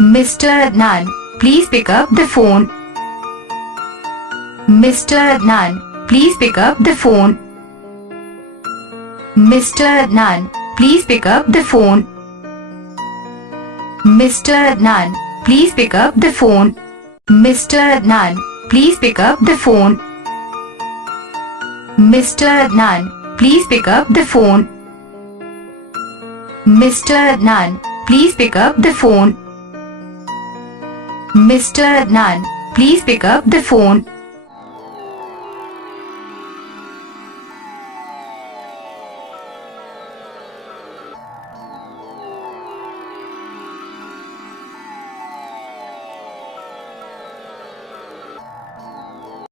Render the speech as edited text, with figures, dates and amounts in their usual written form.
Mr. Adnan, please pick up the phone. Mr. Adnan, please pick up the phone. Mr. Adnan, please pick up the phone. Mr. Adnan, please pick up the phone. Mr. Adnan, please pick up the phone. Mr. Adnan, please pick up the phone. Mr. Adnan, please pick up the phone. Mr. Adnan, please pick up the phone.